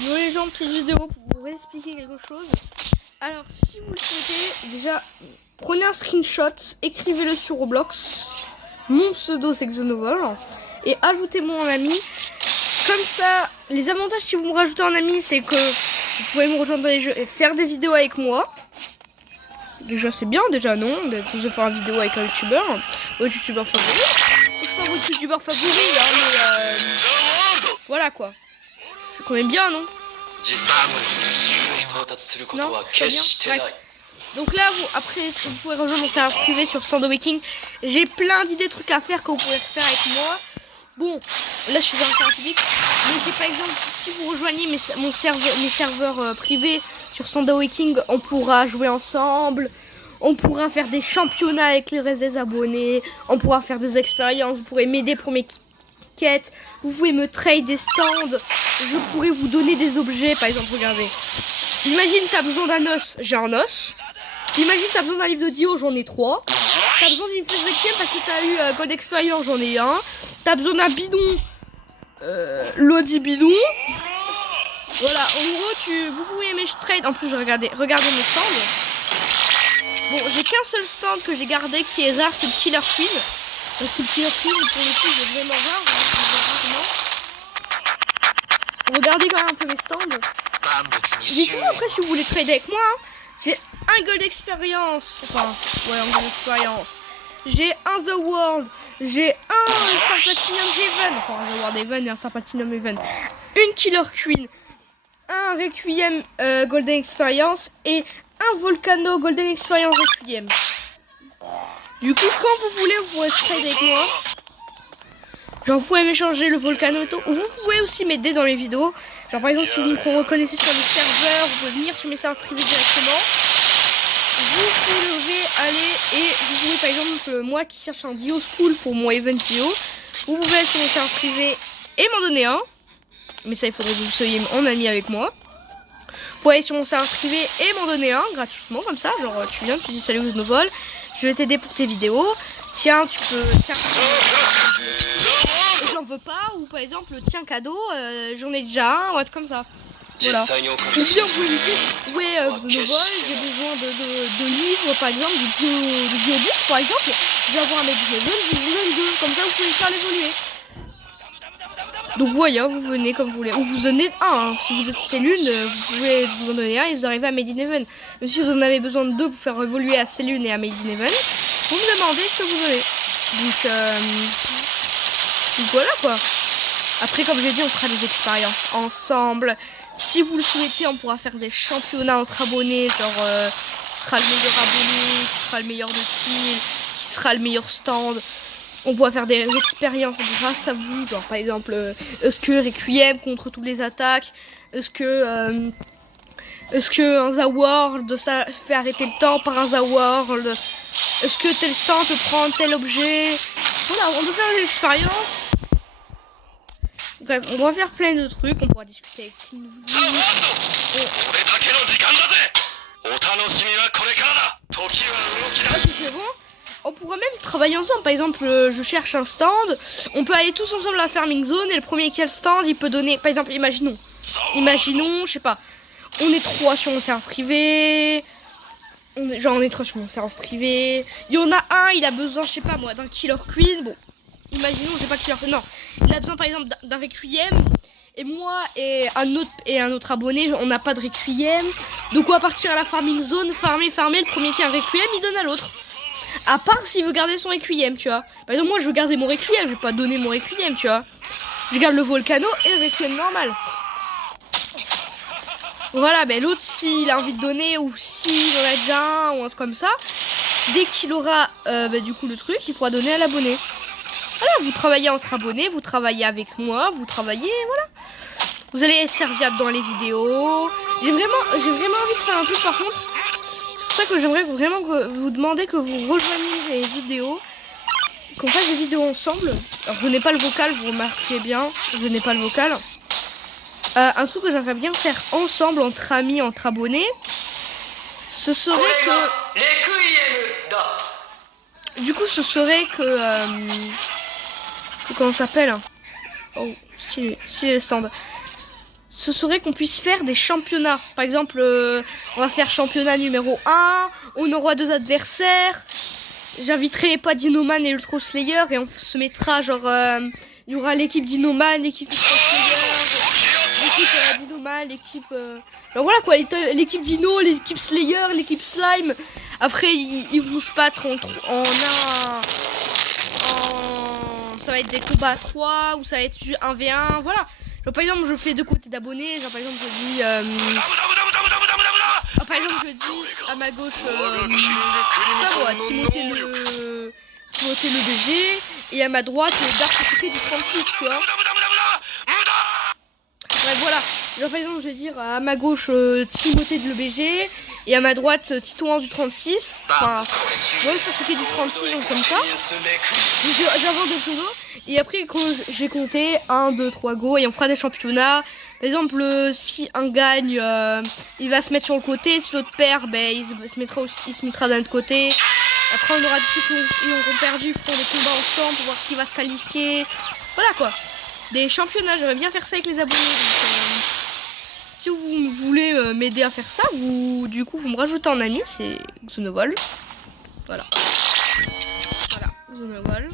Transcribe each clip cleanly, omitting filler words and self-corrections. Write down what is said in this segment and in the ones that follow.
Yo les gens, petite vidéo pour vous expliquer quelque chose. Alors si vous le souhaitez, déjà prenez un screenshot, écrivez-le sur Roblox. Mon pseudo c'est Xenovol et ajoutez-moi en ami. Comme ça, les avantages si vous me rajoutez en ami, c'est que vous pouvez me rejoindre dans les jeux et faire des vidéos avec moi. Déjà c'est bien, déjà non, de faire une vidéo avec un youtubeur, votre youtubeur favori. Je suis pas votre youtubeur favori, hein, mais voilà quoi. Je connais bien, non? Non, très bien. Bref. Donc là, après, vous pouvez rejoindre mon serveur privé sur Stand Waking. J'ai plein d'idées, trucs à faire que vous pouvez faire avec moi. Bon, là, je suis dans un serveur public. Mais c'est par exemple, si vous rejoignez mes serveurs privés sur Stand Waking, on pourra jouer ensemble. On pourra faire des championnats avec les restes abonnés. On pourra faire des expériences. Vous pourrez m'aider pour mes quêtes. Vous pouvez me trade des stands. Je pourrais vous donner des objets. Par exemple, regardez. Imagine, tu as besoin d'un os. J'ai un os. Imagine, tu as besoin d'un livre de Dio. J'en ai 3. Tu as besoin d'une flèche requiem parce que tu as eu Gold Experience. J'en ai un. Tu as besoin d'un bidon. Lodi bidon. Voilà. En gros, vous pouvez me trade. En plus, regardez mes stands. Bon, j'ai qu'un seul stand que j'ai gardé qui est rare. C'est le Killer Queen. Parce que le Killer Queen, pour le coup, il est vraiment rare. Regardez quand même un peu mes stands. Dites-moi après si vous voulez trader avec moi. Hein. J'ai un Gold Experience. Enfin, ouais, un Gold Experience. J'ai un The World. J'ai un Star Platinum Even. Enfin, un The World Even et un Star Platinum Even. Une Killer Queen. Un Requiem Golden Experience. Et un Volcano Golden Experience Requiem. Du coup, quand vous voulez, vous pouvez trader avec moi. Genre, vous pouvez m'échanger le Volcano et tout. Ou vous pouvez aussi m'aider dans les vidéos. Genre, par exemple, si vous me reconnaissez sur les serveurs, vous pouvez venir sur mes serveurs privés directement. Vous pouvez aller et vous pouvez, par exemple, moi qui cherche un Dio School pour mon event Dio, vous pouvez aller sur mon serveur privé et m'en donner un. Mais ça, il faudrait que vous soyez en ami avec moi. Vous pouvez aller sur mon serveur privé et m'en donner un gratuitement, comme ça. Genre, tu viens, tu dis salut Xenovol. Je vais t'aider pour tes vidéos. Tiens, tu peux... Tiens, j'en veux pas. Ou par exemple, tiens, cadeau, j'en ai déjà un. Ouais, comme ça. Voilà. Ou bien vous pouvez me dire, ouais, Xenovol, j'ai besoin de livres, par exemple, de Diobook, par exemple. Je vais avoir un Made in Heaven, je vous donne deux. Comme ça, vous pouvez faire l'évoluer. Donc voilà, vous venez comme vous voulez. On vous donnez un. Hein. Si vous êtes Cellune, vous pouvez vous en donner un et vous arrivez à Made in Heaven. Même si vous en avez besoin de deux pour faire évoluer à Cellune et à Made in Heaven, vous me demandez ce que vous donnez. Donc voilà quoi. Après, comme j'ai dit, on fera des expériences ensemble. Si vous le souhaitez, on pourra faire des championnats entre abonnés. Genre, qui sera le meilleur abonné, qui sera le meilleur de kill, qui sera le meilleur stand. On pourra faire des expériences grâce à vous. Genre, par exemple, est-ce que Requiem contre toutes les attaques? Est-ce que un The World, ça fait arrêter le temps par un The World? Est-ce que tel stand peut prendre tel objet? Voilà, on peut faire des expériences. Bref, on va faire plein de trucs. On pourra discuter avec qui nous voulons. C'est bon. On pourra même travailler ensemble. Par exemple, je cherche un stand. On peut aller tous ensemble à la farming zone. Et le premier qui a le stand, il peut donner. Par exemple, imaginons, je sais pas. On est 3 sur mon serveur privé. On est 3 sur mon serveur privé. Il y en a un, il a besoin, je sais pas moi, d'un Killer Queen. Bon, imaginons, j'ai pas Killer Queen. Non, il a besoin par exemple d'un Requiem. Et moi et un autre abonné, on n'a pas de Requiem. Donc on va partir à la farming zone, farmer. Le premier qui a un Requiem, il donne à l'autre. À part s'il veut garder son Requiem, tu vois. Par exemple, moi je veux garder mon Requiem, je vais pas donner mon Requiem, tu vois. Je garde le Volcano et le Requiem normal. Voilà, ben l'autre s'il a envie de donner ou s'il en a déjà un ou un truc comme ça, dès qu'il aura du coup le truc, il pourra donner à l'abonné. Voilà, vous travaillez entre abonnés, vous travaillez avec moi, vous travaillez, voilà. Vous allez être serviable dans les vidéos. J'ai vraiment envie de faire un truc par contre. C'est pour ça que j'aimerais vraiment vous demander que vous rejoigniez les vidéos. Qu'on fasse des vidéos ensemble. Alors je n'ai pas le vocal, vous remarquez bien, je n'ai pas le vocal. Un truc que j'aimerais bien faire ensemble, entre amis, entre abonnés, ce serait que... Du coup, ce serait que... comment ça s'appelle? Oh, si le stand. ce serait qu'on puisse faire des championnats. Par exemple, on va faire championnat numéro 1, on aura 2 adversaires. J'inviterai pas Dinoman et Ultra Slayer et on se mettra genre... il y aura l'équipe Dinoman, l'équipe Ultra Slayer, l'équipe Dinoman, l'équipe... Alors voilà quoi, l'équipe Dino, l'équipe Slayer, l'équipe Slime. Après, ils vont se battre en ça va être des combats à 3 ou ça va être 1v1, voilà. Genre, par exemple, je fais 2 côtés d'abonnés. Genre, par exemple, je dis... par exemple, je dis à ma gauche... Timothée le BG. Et à ma droite, Dark côté du 36, tu vois. Ouais, voilà. Genre, par exemple, je vais dire à ma gauche Timothée de l'EBG et à ma droite Titouan du 36. Enfin, ouais, Sasuke du 36, donc comme ça. J'invente des pseudos. Et après, quand je vais compter 1, 2, 3, go. Et on fera des championnats. Par exemple, si un gagne, il va se mettre sur le côté. Si l'autre perd, ben, il se mettra d'un autre côté. Après, on aura des ceux qui auront perdu, ils feront des combats ensemble pour voir qui va se qualifier. Voilà quoi. Des championnats, j'aimerais bien faire ça avec les abonnés. Donc, si vous voulez m'aider à faire ça, du coup, vous me rajoutez en ami, c'est Xenobol. Voilà. Voilà, Xenobol.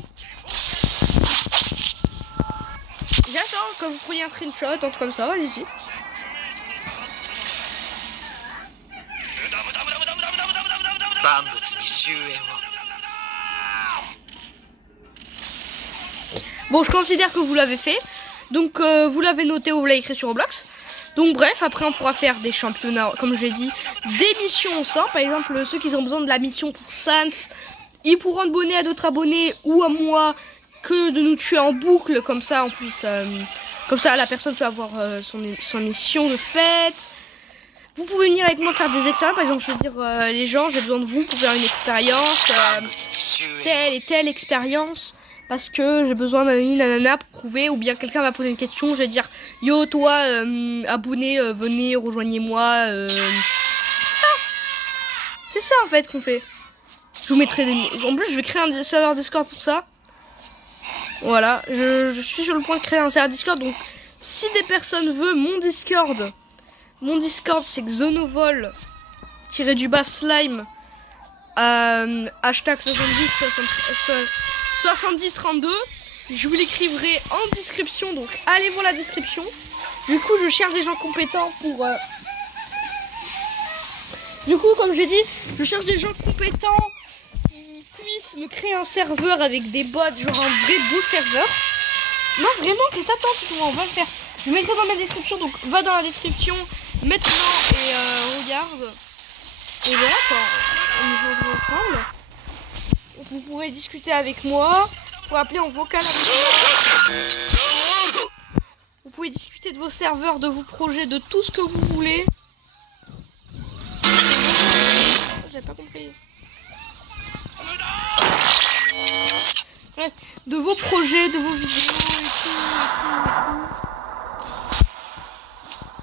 J'attends que vous preniez un screenshot, un truc comme ça, allez-y. Bon, je considère que vous l'avez fait. Donc, vous l'avez noté ou vous l'avez écrit sur Roblox. Donc, bref, après, on pourra faire des championnats, comme je l'ai dit, des missions ensemble. Par exemple, ceux qui ont besoin de la mission pour Sans, ils pourront abonner à d'autres abonnés ou à moi que de nous tuer en boucle. Comme ça, on puisse... comme ça, la personne peut avoir son mission de fête. Vous pouvez venir avec moi faire des expériences. Par exemple, je veux dire, les gens, j'ai besoin de vous pour faire une expérience, telle et telle expérience, parce que j'ai besoin d'un nanana pour prouver, ou bien quelqu'un va poser une question, je vais dire, yo, toi, abonné, venez, rejoignez-moi. Ah, c'est ça en fait qu'on fait. Je vous mettrai des... En plus, je vais créer un serveur Discord pour ça. Voilà, je suis sur le point de créer un serveur Discord, donc si des personnes veulent mon Discord c'est Xenovol _slime hashtag 7032. Je vous l'écriverai en description, donc allez voir la description. Du coup, je cherche des gens compétents pour... Du coup, comme j'ai dit, je cherche des gens compétents qui puissent me créer un serveur avec des bots, genre un vrai beau serveur. Non, vraiment, que ça tente, on va le faire. Je mets ça dans ma description, donc va dans la description maintenant et regarde. Et voilà quoi, on joue ensemble. Vous pourrez discuter avec moi. Vous pouvez appeler en vocal avec moi. Vous pouvez discuter de vos serveurs, de vos projets, de tout ce que vous voulez. J'ai pas compris. Bref, de vos projets, de vos vidéos et tout.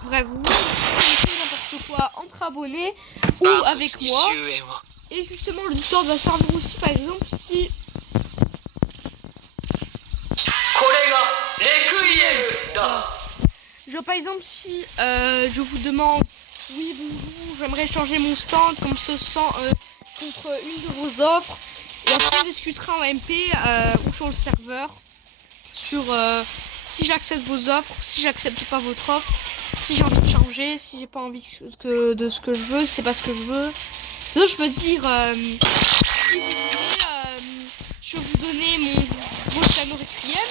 Bref, vous pouvez n'importe quoi entre abonnés ou avec moi. Et justement, le Discord va servir aussi, par exemple, si... Genre, par exemple, si je vous demande, oui, bonjour, j'aimerais changer mon stand comme ce sent contre une de vos offres. Et après, on discutera en MP ou sur le serveur sur si j'accepte vos offres, si j'accepte pas votre offre, si j'ai envie de changer, si j'ai pas envie de ce que je veux, si c'est pas ce que je veux. Donc, je peux dire, si vous voulez, je vais vous donner mon channel requiem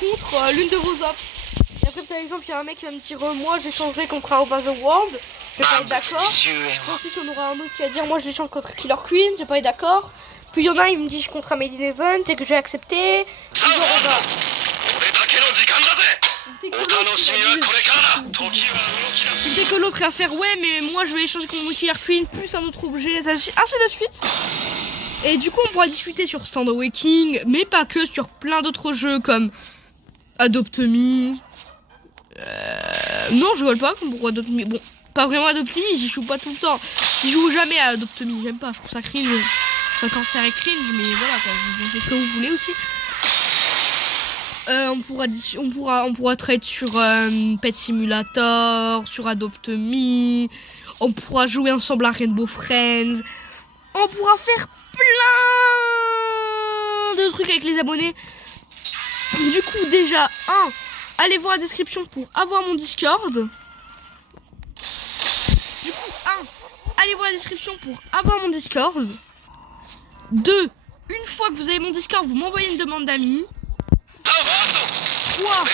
contre l'une de vos offres. Et après, par exemple, il y a un mec qui va me dire, moi, je l'échangerai contre un Over the World. Je vais pas être d'accord. Ensuite, on aura un autre qui va dire, moi, je l'échange contre Killer Queen. Je vais pas être d'accord. Puis il y en a, il me dit, je contre un Made in Event et que je vais accepter. Puis genre, on va... Dès que l'autre va faire, ouais, mais moi, je vais échanger contre mon Killer Queen plus un autre objet, ainsi de suite. Et du coup, on pourra discuter sur Stand Awakening, mais pas que, sur plein d'autres jeux comme Adopt Me. Non, je rigole pas, pourquoi Adopt Me. Bon, pas vraiment Adopt Me, j'y joue pas tout le temps. J'y joue jamais à Adopt Me, j'aime pas, je trouve ça cringe. Enfin, quand c'est cringe, mais voilà, quoi, vous faites ce que vous voulez aussi. on pourra trade sur Pet Simulator, sur Adopt Me. On pourra jouer ensemble à Rainbow Friends. On pourra faire plein de trucs avec les abonnés. Du coup, déjà, allez voir la description pour avoir mon Discord. Du coup, allez voir la description pour avoir mon Discord. 2, une fois que vous avez mon Discord, vous m'envoyez une demande d'amis. 3,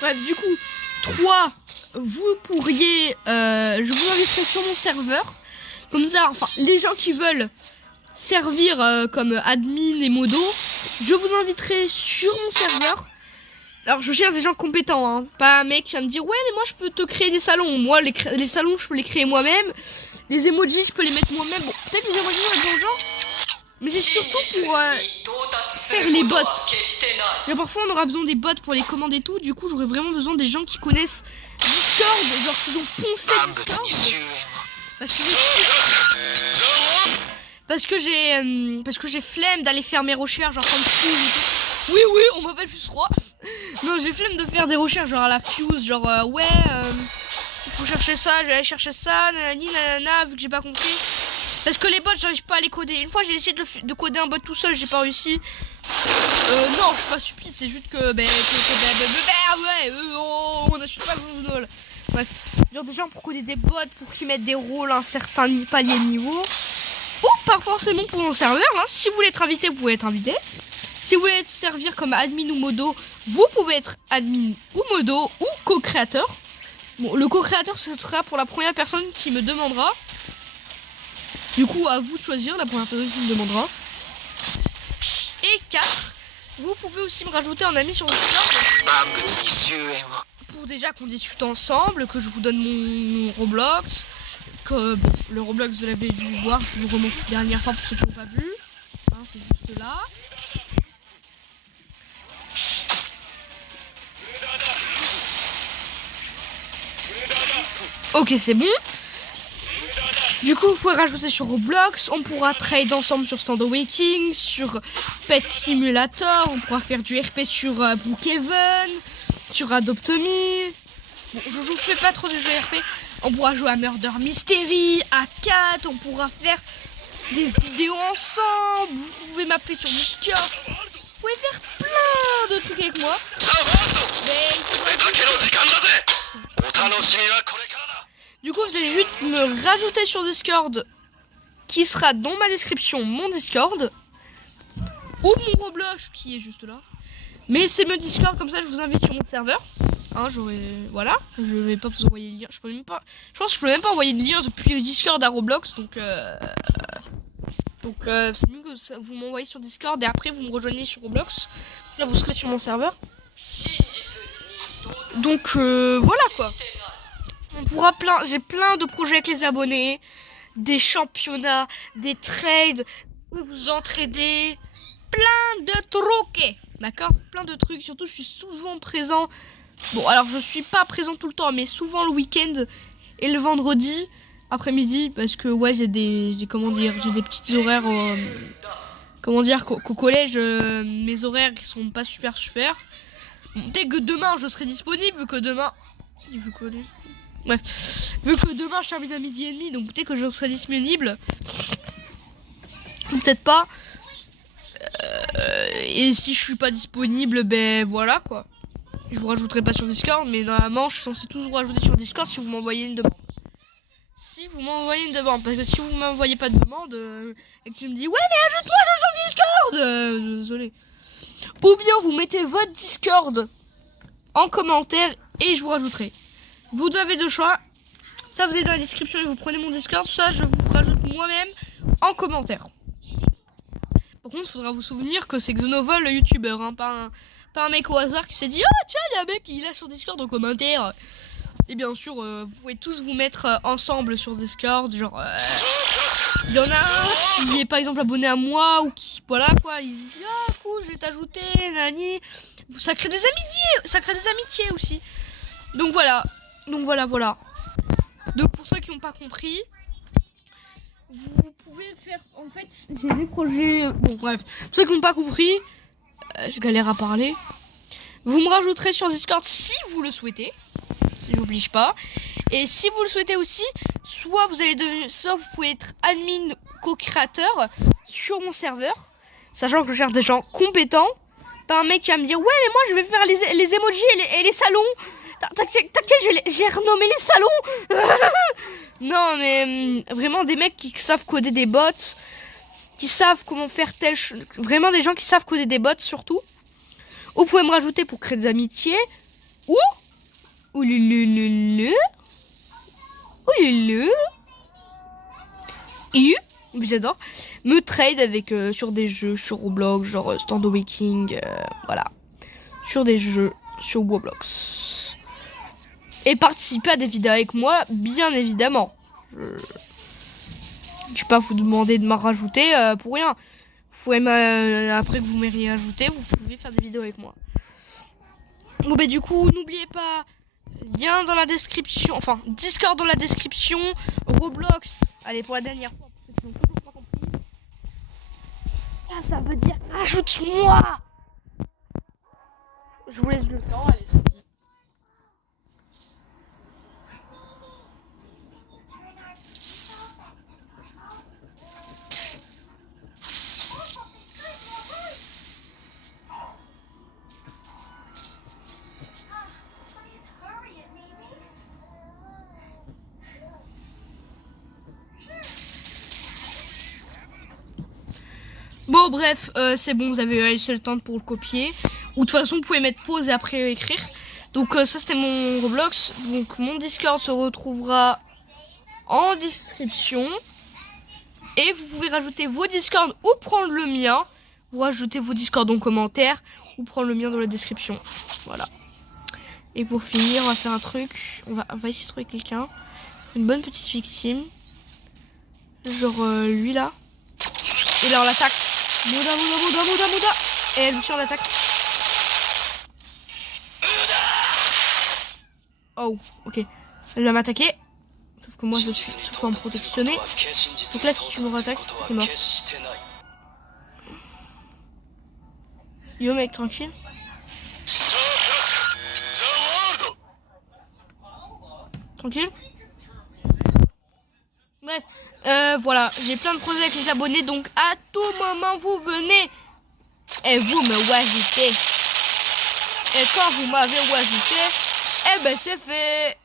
bref, du coup, 3, vous pourriez, je vous inviterai sur mon serveur. Comme ça, enfin, les gens qui veulent servir comme admin et modo, je vous inviterai sur mon serveur. Alors, je cherche des gens compétents, hein. Pas un mec qui va me dire, ouais, mais moi, je peux te créer des salons. Moi, les salons, je peux les créer moi-même. Les emojis, je peux les mettre moi-même. Bon, peut-être les emojis, il y a des gens. Mais c'est surtout pour faire les bots. Et parfois, on aura besoin des bots pour les commander et tout. Du coup, j'aurais vraiment besoin des gens qui connaissent Discord. Genre, qui ont poncé Discord. Parce que j'ai flemme d'aller faire mes recherches, genre comme Fuse et tout. Oui, on m'appelle Fuse 3. Non, j'ai flemme de faire des recherches, genre à la Fuse, genre il faut chercher ça, je vais aller chercher ça, nanani, nanana, vu que j'ai pas compris. Parce que les bots, j'arrive pas à les coder. Une fois, j'ai essayé de coder un bot tout seul, j'ai pas réussi. Non, je suis pas stupide, c'est juste que, on n'achète pas grand-chose. Bref, genre des gens pour coder des bots, pour qu'ils mettent des rôles à un certain palier de niveau. Ou pas forcément pour mon serveur, hein. Si vous voulez être invité, vous pouvez être invité. Si vous voulez servir comme admin ou modo, vous pouvez être admin ou modo ou co-créateur. Bon, le co-créateur, ce sera pour la première personne qui me demandera. Du coup, à vous de choisir la première personne qui me demandera. Et 4, vous pouvez aussi me rajouter en ami sur le Discord. Pour déjà qu'on discute ensemble, que je vous donne mon Roblox. Que bon, le Roblox, vous l'avez dû voir, je vous remonte la dernière fois pour ceux qui n'ont pas vu. Hein, c'est juste là. Ok, c'est bon. Du coup, vous pouvez rajouter sur Roblox. On pourra trade ensemble sur Stand Waiting, sur Pet Simulator. On pourra faire du RP sur Brookhaven, sur Adopt Me. Bon, je fais pas trop de jeux RP. On pourra jouer à Murder Mystery, à 4. On pourra faire des vidéos ensemble. Vous pouvez m'appeler sur Discord. Vous pouvez faire plein de trucs avec moi. Du coup, vous allez juste me rajouter sur Discord, qui sera dans ma description, mon Discord, ou mon Roblox, qui est juste là. Mais c'est mon Discord, comme ça je vous invite sur mon serveur. Hein, voilà, je vais pas vous envoyer le lien. Je pense que je peux même pas envoyer de lien depuis le Discord à Roblox, donc c'est mieux que vous m'envoyez sur Discord et après vous me rejoignez sur Roblox. Là vous serez sur mon serveur. Donc voilà quoi. On pourra j'ai plein de projets avec les abonnés, des championnats, des trades, vous entraider, plein de trucs, d'accord, plein de trucs. Surtout je suis souvent présent. Bon alors je suis pas présent tout le temps, mais souvent le week-end et le vendredi après-midi, parce que ouais j'ai des petits horaires, qu'au collège mes horaires qui sont pas super. Dès que demain je serai disponible, vu que demain je termine à 12h30, donc peut-être que je serai disponible, ou peut-être pas. Et si je suis pas disponible, ben voilà quoi. Je vous rajouterai pas sur Discord, mais normalement je suis censé tous vous rajouter sur Discord si vous m'envoyez une demande. Parce que si vous m'envoyez pas de demande et que tu me dis ouais mais ajoute-moi sur Discord, désolé. Ou bien vous mettez votre Discord en commentaire et je vous rajouterai. Vous avez deux choix. Ça vous êtes dans la description et vous prenez mon Discord. Ça je vous rajoute moi-même en commentaire. Par contre, il faudra vous souvenir que c'est Xenovol le youtubeur, hein, pas un mec au hasard qui s'est dit oh tiens il y a un mec il est sur Discord en commentaire. Et bien sûr vous pouvez tous vous mettre ensemble sur Discord. Genre il y en a un qui est par exemple abonné à moi ou qui voilà quoi, il dit ah cool je vais t'ajouter nani. Ça crée des amitiés aussi. Donc voilà. Donc pour ceux qui n'ont pas compris, vous pouvez faire... En fait, j'ai des projets... Bon, bref. Pour ceux qui n'ont pas compris, je galère à parler. Vous me rajouterez sur Discord si vous le souhaitez. Si j'oblige pas. Et si vous le souhaitez aussi, soit vous pouvez être admin co-créateur sur mon serveur. Sachant que je cherche des gens compétents. Pas un mec qui va me dire, ouais, mais moi je vais faire les emojis et les salons. T'inquiète, j'ai renommé les salons. Non, mais vraiment des mecs qui savent coder des bots, qui savent comment faire telle chose. Vraiment des gens qui savent coder des bots surtout. Ou vous pouvez me rajouter pour créer des amitiés. Ou j'adore me trade avec sur des jeux sur Roblox, genre Stand Awakening, voilà, sur des jeux sur Roblox. Et participer à des vidéos avec moi, bien évidemment. Je vais pas vous demander de m'en rajouter pour rien. Vous pouvez après que vous m'ayez ajouté, vous pouvez faire des vidéos avec moi. Bon bah du coup, n'oubliez pas, lien dans la description, enfin Discord dans la description, Roblox, allez pour la dernière fois, pour ceux qui n'ont toujours pas compris. Ça veut dire ajoute-moi. Je vous laisse le temps, allez c'est parti. Bon bref, c'est bon, vous avez laissé le temps pour le copier. Ou de toute façon, vous pouvez mettre pause et après écrire. Donc ça c'était mon Roblox. Donc mon Discord se retrouvera en description. Et vous pouvez rajouter vos Discord ou prendre le mien. Vous rajoutez vos Discord en commentaire ou prendre le mien dans la description. Voilà. Et pour finir, on va faire un truc. On va essayer de trouver quelqu'un. Une bonne petite victime. Genre lui là. Et là on l'attaque. Moda. Et elle sur l'attaque. Oh, ok. Elle va m'attaquer. Sauf que moi je suis surtout en protectionné. Donc là si tu me rattaques, t'es mort. Yo mec, tranquille. Tranquille. Bref, voilà, j'ai plein de projets avec les abonnés, donc à tout moment vous venez et vous me ajoutez. Et quand vous m'avez ajouté, eh ben c'est fait.